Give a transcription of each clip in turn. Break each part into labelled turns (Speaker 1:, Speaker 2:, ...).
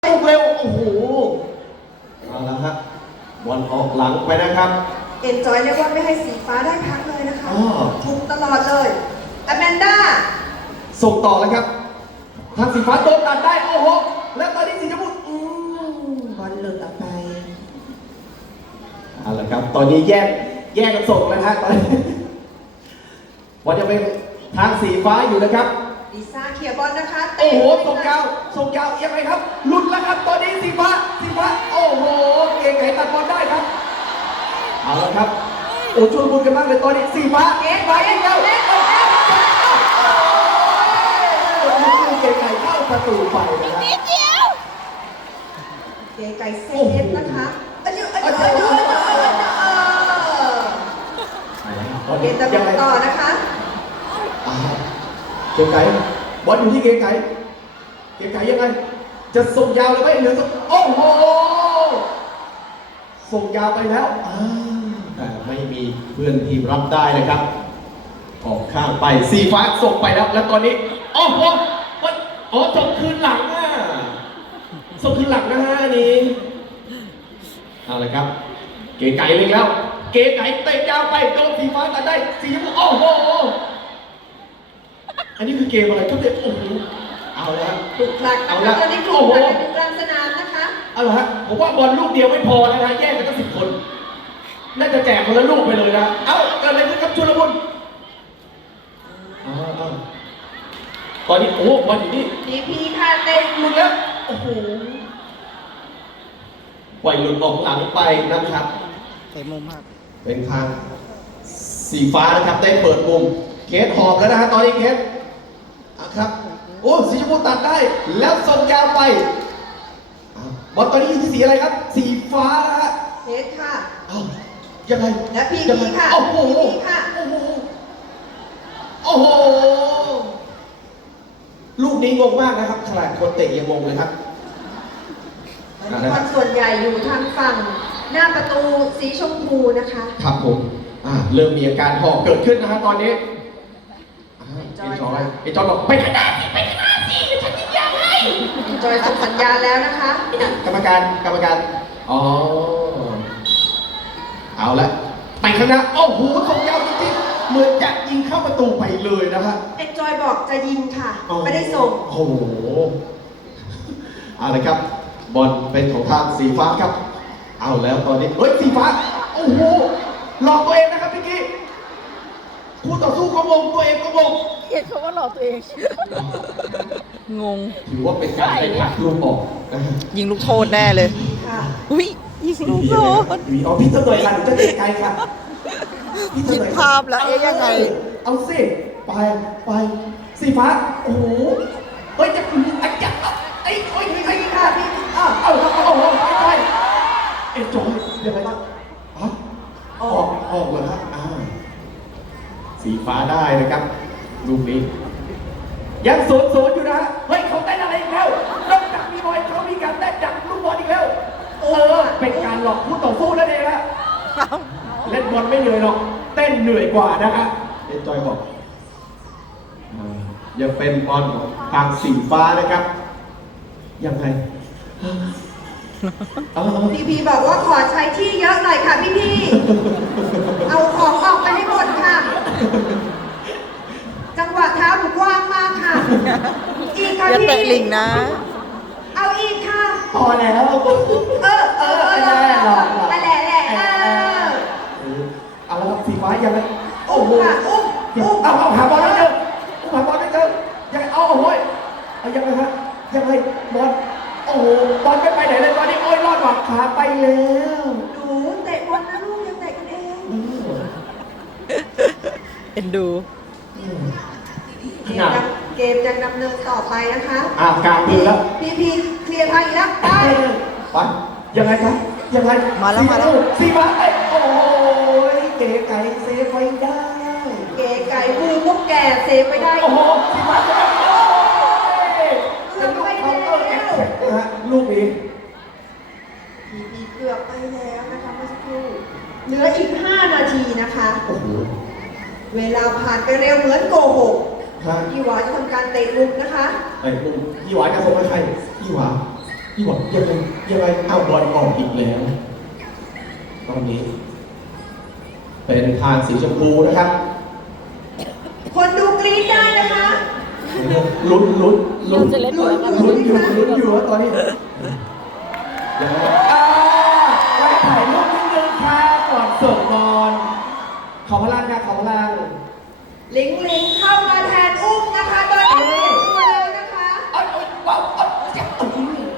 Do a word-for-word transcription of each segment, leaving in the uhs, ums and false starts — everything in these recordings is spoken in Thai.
Speaker 1: ลูกเร็วโอ้โหเอาละฮะบอลออกหลังไปนะครับ
Speaker 2: เอ็นจอยเรียกว่าไม่ให้สีฟ้าได้พักเลยนะคะ
Speaker 1: อ๋อ
Speaker 2: ทุกตลอดเลยอแมนด้า
Speaker 1: ส่งต่อเลยครับทางสีฟ้าโดนตัดได้โอ้โหแล้วตอนนี้สีชมพูอืมบอลหลุดออกไปเอาละครับตอนนี้แยกแยกกันส่งแล้วฮะตอนนี้บอลจะเป็นทางสีฟ้าอยู่นะครับ
Speaker 2: ลิซ่าเคลียร์บอลนะคะ
Speaker 1: โอ้โหส่งยาวส่งยาวยังไงครับหลุดแล้วครับตอนนี้สีฟ้าสีฟ้าโอ้โหเก่งไก่ตัดบอลได้ครับเอาละครับโอ้ชวนบุญกันมากเลยตอนนี้สีฟ้าเก่งไปเองเดียวเก่งไก่เข้าประตูไปนะครับ
Speaker 2: เก๋ไก่เซฟนะคะเอ้ยเอ้ยเอ้ยเอ้ยเอ้ยเกมจะต่อนะคะ
Speaker 1: เก๋ไก่บอลอยู่ที่เก๋ไก่เก๋ไก่ยังไงจะส่งยาวหรือไม่หรือโอ้โหส่งยาวไปแล้วแต่ไม่มีเพื่อนทีมรับได้นะครับออกข้างไปสีฟ้าส่งไปแล้วแล้วตอนนี้โอ้โหอ๋อส่งคืนหลังอ่ะส่งคืนหลังนะฮะนี่เอาละครับเก๋ไก่เลยแล้วเก๋ไก่เตะยาวไปโดนสีฟ้าตัดได้สีชมพูโอ้โหอันนี้คือเกมอะไรทุกเด็กโอ้โหเอาละฮะ
Speaker 2: ถูกผลักนะคะตอนนี้ถูกผลักในกลางสนามนะคะ
Speaker 1: เอาละฮะผมว่าบอลลูกเดียวไม่พอนะฮะแยกกันตั้งสิบคนน่าจะแจกคนละลูกไปเลยนะเอ้าเกิดอะไรขึ้นครับชุลมุนอ้าวตอนนี้โอ้บอลอยู่นี่
Speaker 2: ดีพีค่ะเต็ม
Speaker 1: หลุดแล้วโอ้โหปล่อยหลุดออกหลังไปนะครับ
Speaker 3: เตะมุมครับ
Speaker 1: เป็นทางสีฟ้านะครับได้เปิดมุมเคสหอบแล้วนะฮะตอนนี้เคสครับโอ้สีชมพูตัดได้แล้วส่งยาวไปบอลตอนนี้อยู่ที่สีอะไรครับสีฟ้านะฮะ
Speaker 2: เคสค่ะ
Speaker 1: อ้าวยังไง
Speaker 2: และพีพีค่ะ
Speaker 1: โอ้โห
Speaker 2: ค่ะ
Speaker 1: โอ้โหโอ้โหลูกนี้งงมากนะครับขนาดคนเตะยังงงเลยครับ
Speaker 2: คนส่วนใหญ่อยู่ทางฝั่งหน้าประตูสีชมพูนะคะ
Speaker 1: ครับผมอ่าเริ่มมีอาการหอบเกิดขึ้นนะฮะตอนนี้ไอ้จอยไอ้จอยบอกไปข้างหน้าสิไปข้างหน้าสิฉันยิงยาวให้
Speaker 2: จอยส่งสัญญาณแล้วนะคะ
Speaker 1: กรรมการกรรมการอ๋อเอาละไปข้างหน้าโอ้โหส่งยาวจริงๆเหมือนจะยิงเข้าประตูไปเลยนะฮะ
Speaker 2: เอ็นจอยบอกจะยิงค่ะไม่ได้ส่ง
Speaker 1: โอ้โหเอาละครับบอลเป็นของทางสีฟ้าครับเอาแล้วตอนนี้เฮ้ยสีฟ้าโอ้โหหลอกตัวเองนะครับพี่กี้คู่ต่อสู้ก็งงตัวเองก็งง
Speaker 3: เห็นเขาว่าหลอกตัวเองงง
Speaker 1: ถือว่าเป็นการไปผลักลูกออก
Speaker 3: ยิงลูกโทษแน่เลยอุ้ยยิงลูกโทษ
Speaker 1: อ๋อพี่เจ้าตัวค่ะจะเตะไกลค่ะ
Speaker 3: คิดภาพแล้วเอ๊ยยังไง
Speaker 1: เอาสิไปไปสีฟ้าโอ้โหเฮ้ยจะไอ้จับไอ้โอ้ยไอ้ค่ะพี่อ้าวเอาเอาเอาไม่ใช่เอ็นจอยยังไงบ้างอ๋อออกออกเลยครับอ่าสีฟ้าได้นะครับลูกนี้ยังศูนย์ศูนย์อยู่นะเฮ้ยเขาเต้นอะไรอีกแล้วนอกจากมีบอลเขามีการเต้นจากลูกบอลอีกแล้วเออเป็นการหลอกคู่ต่อสู้นั่นเองนะเล่นบอลไม่เหนื่อยหรอกเต้นเหนื่อยกว่านะฮะเอ็นจอยบอกยังเป็นบอลของทางสีฟ้านะครับยังไง
Speaker 2: พี่พีบอกว่าขอใช้ที่เยอะหน่อยค่ะพี่พี่เอาของออกไปให้หมดค่ะจังหวะเท้าหนูกว้างมากค่ะอีกค่ะพี่
Speaker 3: อย่าเตะลิงนะ
Speaker 2: เอาอีกค่ะ
Speaker 1: พอแล้ว
Speaker 2: เออเออเออแหละแหละแหละเออ
Speaker 1: เอาแล้วสีฟ้ายังไงโอ้โห
Speaker 2: อุ้มอุ้ม
Speaker 1: เอาเอาหาบอลแล้วเจอหาบอลได้เจอยังเอาโอ้ยเอายังไงฮะยังไงบอลโอ้โหบอลไม่ไปไหนเลยตอนนี้โอ้ยรอดหวังขาไปแล้ว
Speaker 2: หนูเตะบอลนะลูกยังเตะกันเอง
Speaker 3: เอ็นดู
Speaker 2: เกมยังดำเนินต่อไปนะคะ
Speaker 1: อ่ากลางมือแล้ว
Speaker 2: พี่พีเคลียร์ทางอีกแล้วไป
Speaker 1: ไปยังไงครับยังไง
Speaker 3: มาแล้วมาแล้ว
Speaker 1: สีฟ้าไอ้โอ้ยเก๋ไก่เซฟไว้ได้
Speaker 2: เก๋ไก่บูมุกแก่เซฟไปได้
Speaker 1: โอ้โหสีฟ้าจะโอ้ยเป็นลูกเขาเตอร์แอคแท็กนะฮะลูกนี้
Speaker 2: พีพีเกือบไปแล้วนะคะเมื่อสักครู่เหลืออีกห้านาทีนะคะ
Speaker 1: โอ้โห
Speaker 2: เวลาผ่านไปเร็วเหมือนโกหกพี่หวาจะทำการเตะมุมนะคะ
Speaker 1: เตะมุมพี่หวาจะส่งให้ใครพี่หวาพี่บอกยังไงยังไงเอาบอลออกอีกแล้ว ตอนนี้ เป็นทางสีชมพูนะครับ
Speaker 2: คนดูกรี๊ดได้นะคะ
Speaker 1: ลุ้นลุ้นลุ้น
Speaker 4: จะเล่นตัวแล้ว
Speaker 1: ลุ้นอยู่ลุ้นอยู่ว่าตอนนี้ยังไงอ่าไว้ถ่ายรูปนิดนึงค่ะก่อนส่งบอลขอพลังค่ะขอพลัง
Speaker 2: ลิงลิงเข้ามาแทนอุ้มนะคะตอนนี้เปลี่ยนตัวแล้วนะคะ
Speaker 1: เอ้ยเอ้ยว้าวเอ้ยเจ็บอื้อหือ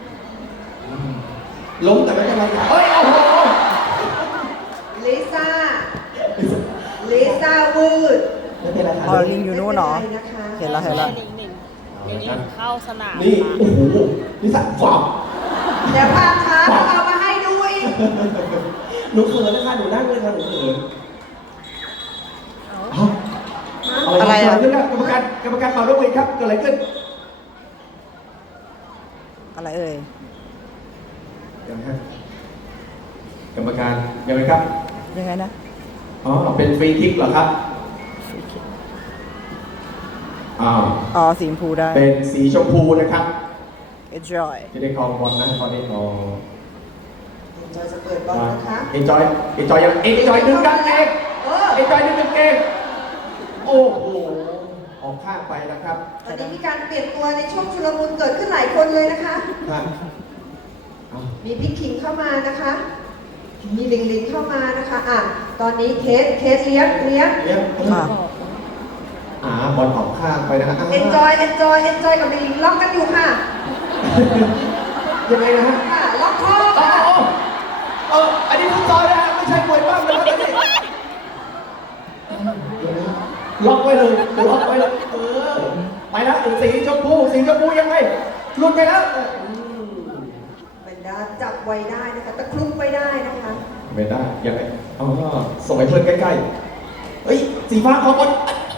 Speaker 1: ล้มแต่ไม่เป็นไรเอ้ยโอ้โห
Speaker 2: ลิซ่า ลิซ่าวืด
Speaker 1: ไม่เป็นไรค่ะ
Speaker 3: อ๋อลิงอยู่นู่นเหรอ
Speaker 2: ไม่เป็นไรนะคะ
Speaker 3: เห็นแล้วเห็นแล้ว
Speaker 4: หนิงหนิงเดี๋ยวนี้เข้าสนาม
Speaker 1: นี่โอ้โหนี่สัตว์ฝับ
Speaker 2: เดี๋ยวภาพช้าเอามาให้ดูอีก
Speaker 1: หนูเขินนะคะหนูนั่งเลยค่ะหนูเขินเอ้า
Speaker 3: อะไรอะ
Speaker 1: เกิดอะไรขึ้นครับกรรมการกรรมการเป่าลูกหวีดครับเกิดอะไรขึ้น
Speaker 3: อะไรเอ่ย
Speaker 1: ยังไงฮะกรรมการยังไงครับ
Speaker 3: ยังไงนะ
Speaker 1: อ๋อเป็นฟรีคิกเหรอครับอ่า
Speaker 3: อ๋อสีชมพูได้
Speaker 1: เป็นสีชมพูนะครับ
Speaker 3: enjoy
Speaker 1: ที่ได้ครองบอลนะตอนนี้ครอง
Speaker 2: จอยจะเปิดบอลนะคะ
Speaker 1: เอ็นจอยเอ็นจอยยังเอ็นจอยดึงกันเอง
Speaker 2: เออ
Speaker 1: เอ็นจอยดึงกันเองโอ้โหออกข้างไปนะครับ
Speaker 2: ตอนนี้มีการเปลี่ยนตัวในช่วงชุลมุนเกิดขึ้นหลายคนเลยนะคะ
Speaker 1: ฮะเอา
Speaker 2: มีพี่คิงเข้ามานะคะ มีลิงลิงเข้ามานะคะอ่ะตอนนี้เคสเคสเลี้ยงเลี้ยง
Speaker 1: เรียก
Speaker 3: อ่ะ
Speaker 1: อ่าบอลออกข้างไปนะฮะ
Speaker 2: เอนจอยเอนจอยเอนจอยกับลิงลิงล็อกกันอยู่ค่ะ
Speaker 1: ยังไงนะฮะ
Speaker 2: ค่ะล็อกคอ
Speaker 1: อ๋อ
Speaker 2: ค่ะ
Speaker 1: อ๋อเอออันนี้ฟุตซอลนะฮะไม่ใช่มวยปั้มนะครับอันนี้ล็อกไว้เลยล็อกไว้เลยเออไปแล้วสีชมพูสีชมพูยังไงหลุดไปแล้วอืม
Speaker 2: แมนดาจับไว้ได้นะคะตะครุบไว้ได้นะคะ
Speaker 1: ไม่ได้ยังไงอ๋อส่งให้เพื่อนใกล้ๆเฮ้ยสีฟ้าขอบอล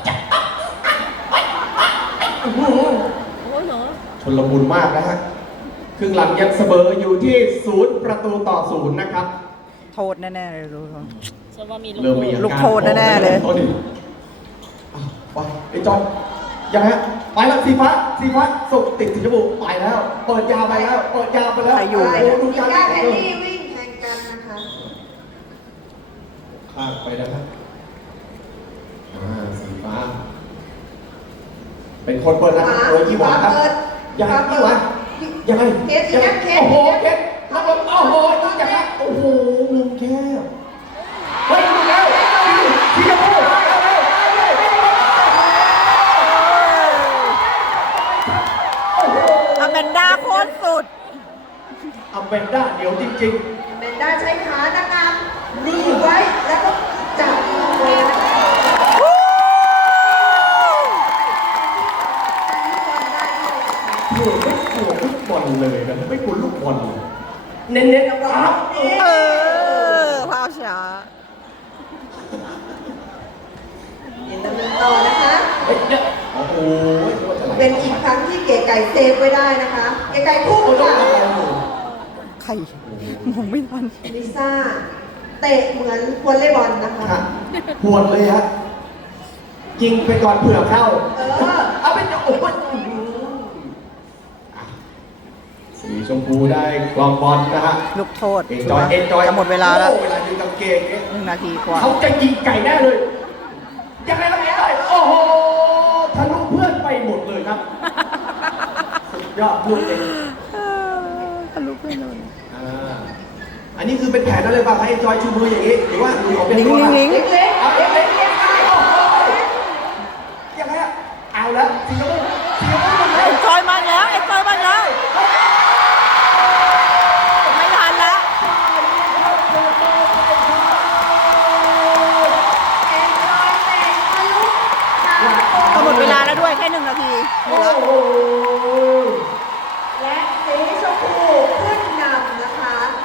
Speaker 1: อื้อหือ
Speaker 4: โอ้ยเหรอ
Speaker 1: ชนลมุนมากนะฮะครึ่งหลังยังเสมออยู่ที่ศูนย์ประตูต่อศูนย์นะครับ
Speaker 3: โทษแน่ๆเลยรู้ป่ะ
Speaker 4: ฉันว่ามี
Speaker 1: เริ่มมี
Speaker 3: ลูกโทษแน่ๆเลย
Speaker 1: โทษดิอ่ะไปไอ้จอยยังไงฮะไปแล้วสีฟ้าสีฟ้าส่งติดสีชมพูไปแล้ว เปิดยาวไปแล้ว เปิดยาวไปแล้ว
Speaker 3: ใครอยู่
Speaker 1: โอ้โหดู
Speaker 2: มี
Speaker 1: การ
Speaker 2: ก้า
Speaker 1: เ
Speaker 2: แพนนี่วิ่งแข่งกันนะคะ
Speaker 1: ข้างไปนะครับอ่าสีฟ้า เป็นคนเปิดนะครับโอ้ยยี่หวาครับ
Speaker 2: เปิด
Speaker 1: ยังไงยี่หวายังไง
Speaker 2: เคส
Speaker 1: ยังไง
Speaker 2: เคส
Speaker 1: โอ้โหเคสแล้วก็โอ้โหนี่ยังไงโอ้โหมุมแคบเฮ้ยดูแล้วสีชมพูเอาเลยเอาเลยโอ้โห
Speaker 3: อแมนดาโคตรสุด
Speaker 1: อเมนด้าเดี๋ยวจริง
Speaker 2: แมนดาใช้ขานางงามหนีบไว้แล้วก็จับไว้นะคะ
Speaker 1: ๆเธอไม่กลัวลูกบอลเลยนะไม่กลัวลูกบอลเลยเน้นๆนะครับ
Speaker 3: เออภาพช้า
Speaker 2: เดี๋ยวดำเนินต่อนะคะ
Speaker 1: เฮ้ยเนี่ยโอ้โหว่าจะไหล
Speaker 2: เป็นอีกครั้งที่เก๋ไก่เซฟไว้ได้นะคะ เก๋ไก่พุ่ง
Speaker 1: โอ้โห
Speaker 2: ค่ะ
Speaker 3: ใครมองไม่ทัน
Speaker 2: ลิซ่าเตะเหมือนวอลเลย์บอลนะคะ
Speaker 1: ค่ะหวนเลยฮะยิงไปก่อนเผื่อเข้า
Speaker 2: เออ
Speaker 1: เอาไปโอ้โหอ่ะสีชมพูได้กลองบอลนะฮะ
Speaker 3: ลูกโทษ
Speaker 1: เอ็นจอยเอ็นจอย
Speaker 3: จะหมดเวลาแล้ว
Speaker 1: โอ้เวลาดูกางเกงเนี่ย
Speaker 3: หนึ่งนาทีกว่า
Speaker 1: เขาจะยิงไก่แน่เลย ยังไงล่ะเนี่ยโอ้โหทะลุเพื่อนไปหมดเลยครับ สุดยอดลูกเอง
Speaker 3: เออทะลุเพื่อนเลย
Speaker 1: อ่าอันนี้คือเป็นแผนอะไรบ้างให้จอยชูมืออย่างนี้ หรือว่าดูของเป็นตัว
Speaker 3: ลิงๆ
Speaker 2: เล็กๆ
Speaker 1: เอาเล็กเล็ก
Speaker 2: เล็กๆ
Speaker 1: โอ้โหยังไงอะเอาแล้วสีชมพูสีชมพูหมดเลย
Speaker 3: เอ็นจอยมาแล้วเอ็นจอยมาแล้ว ไม่ทันแล้ว
Speaker 2: เอ็นจอยเตะทะลุขาโก
Speaker 3: ก็หมดเวลาแล้วด้วยแค่หนึ่งนาทีหม
Speaker 1: โอ้
Speaker 3: ดแล้ว
Speaker 1: โห
Speaker 2: และสีชมพูขึ้นนำนะคะ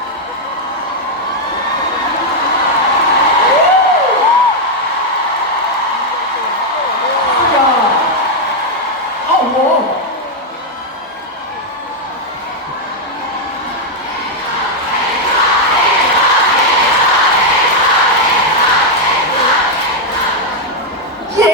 Speaker 1: ยอดโอ้โหเย้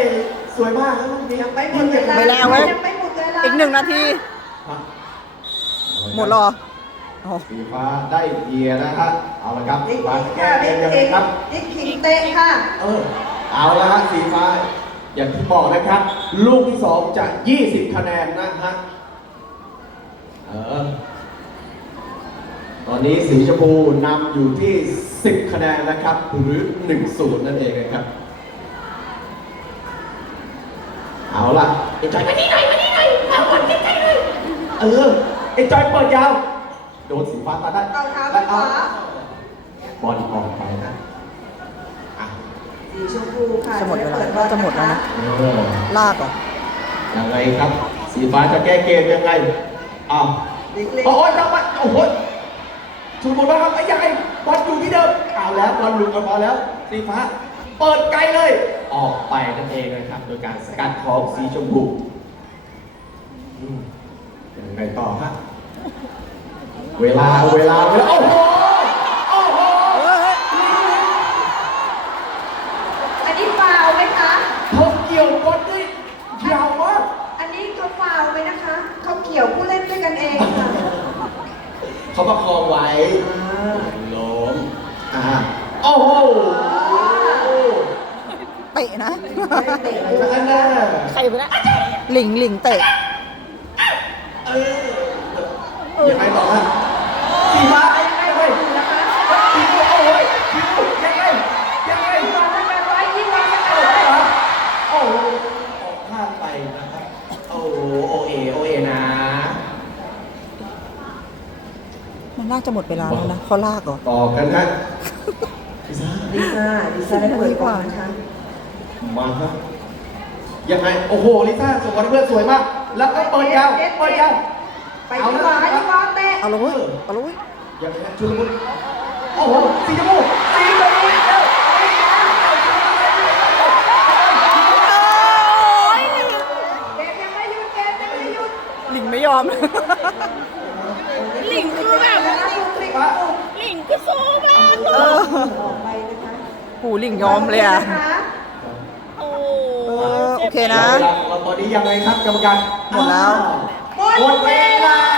Speaker 1: สวยมากครับลูกนี้
Speaker 2: ยังไม่หมดเวลา
Speaker 3: ไม่แล้วเว้ย
Speaker 2: ยังไม่หมดเวลา
Speaker 3: อีกหนึ่งนาที
Speaker 1: ฮะ
Speaker 3: หมดแล้วเหรออ๋อ
Speaker 1: สีฟ้าได้เกียร์นะฮะเอาละครับ
Speaker 2: ดิ
Speaker 1: สี
Speaker 2: ก
Speaker 1: ฟ้า
Speaker 2: คิง
Speaker 1: แก้
Speaker 2: ค่ะ
Speaker 1: เก
Speaker 2: ดิ
Speaker 1: ม
Speaker 2: ก
Speaker 1: ยังไง
Speaker 2: คิง
Speaker 1: ครับ
Speaker 2: ดิกคิงเตะค่ะ
Speaker 1: เออเอาละฮะสีฟ้าอย่างที่บอกนะครับ ลูกที่สองจะยี่สิบคะแนนนะฮะเออตอนนี้สีชมพูนำอยู่ที่สิบคะแนนนะครับหรือหนึ่งศูนย์นั่นเองนะครับเอาล่ะเอ็นจอยมานี่หน่อยมานี่หน่อยเอาบอลใกล้ๆเลยเออเอ็นจอยเปิดยาวโดนสีฟ้าตาได้
Speaker 2: เอาเท้า
Speaker 1: ได้
Speaker 2: สีฟ้า
Speaker 1: บอลออกไปนะอ่ะ
Speaker 2: สีชมพูค่ะ
Speaker 3: จะหมดเวลา
Speaker 2: ปิบอ
Speaker 3: จะหมดแล้วนะ
Speaker 1: เออ
Speaker 3: ลากเหรอ
Speaker 1: ยังไงครับ สีฟ้าจะแก้เกมยังไงอ้าว
Speaker 2: เล็กๆ
Speaker 1: โอ้ยจังหวะโอ้โหชุดบอลมาครับไอ้ยังไงบอลอยู่ที่เดิมเอาแล้วบอลหลุดกันพอแล้ว สีฟ้าเปิดไกลเลย ออกไปนั่นเองนะครับ โดยการสกัดของสีชมพูอืมยังไงต่อฮะเวลาเวลาเวลาโอ้โหโอ้โห
Speaker 2: อันนี้ฟาวไหมคะ
Speaker 1: เขาเกี่ยวบอลด้วยยาวมาก
Speaker 2: อันนี้เขาฟาวไหมนะคะ เขาเกี่ยวผู้เล่นด้วยกันเองค่ะ
Speaker 1: เขาประคองไว้
Speaker 2: อ่า
Speaker 1: ล้มอ่าโอ้โห
Speaker 3: เตะนะ
Speaker 2: ไม่ได้เตะเลย
Speaker 1: อันน่ะ
Speaker 4: ใครไปละ
Speaker 3: หลิงหลิงเตะ
Speaker 1: เออยังไงต่อฮะสีฟ้ายังไงเว้ยสีฟ้าโอ้ยสีฟ้ายังไงยังไง
Speaker 2: วางกันไว้ยิ่งวางกัน
Speaker 1: โอ้
Speaker 2: ไว้
Speaker 1: โหโอ้โหออกพลาดไปนะครับโอ้โหโอเอโอเอนะ
Speaker 3: มันลากจะหมดเวลาแล้วนะเขาลากเหรอ
Speaker 1: ต่อกันฮะลิซ่า
Speaker 2: ลิซ่าลิซ่าได้เปิดก่อนนะคะ
Speaker 1: มาครับยังไงโอ้โหลิซ่าส่งบอลเพื่อนสวยมากแล้วก็เปิดยาวเปิดยาว
Speaker 2: ไปที่วางที่วางเตะ
Speaker 3: เอาละเว้ยเอาละเว้ย
Speaker 1: ยังไงชุลมุนโอ้โหสีชมพูสีชมพูเร็ว
Speaker 2: เกมยังไม่หยุดเกมยังไม่หยุด
Speaker 3: หลิงไม่ยอม
Speaker 4: หลิงคือแบบ
Speaker 2: นะคะถูกสิ
Speaker 1: ฟ้า
Speaker 4: หลิงคือโซ่มาก
Speaker 3: เออ
Speaker 2: ออกไปนะคะ
Speaker 3: หูหลิงยอมเลยอ่ะ
Speaker 2: นะคะ
Speaker 4: โอ้
Speaker 3: เออโอเคนะ
Speaker 1: เวลาของเราตอนนี้ยังไงครับกรรมการ
Speaker 3: หมดแล้ว
Speaker 2: หมดเวลา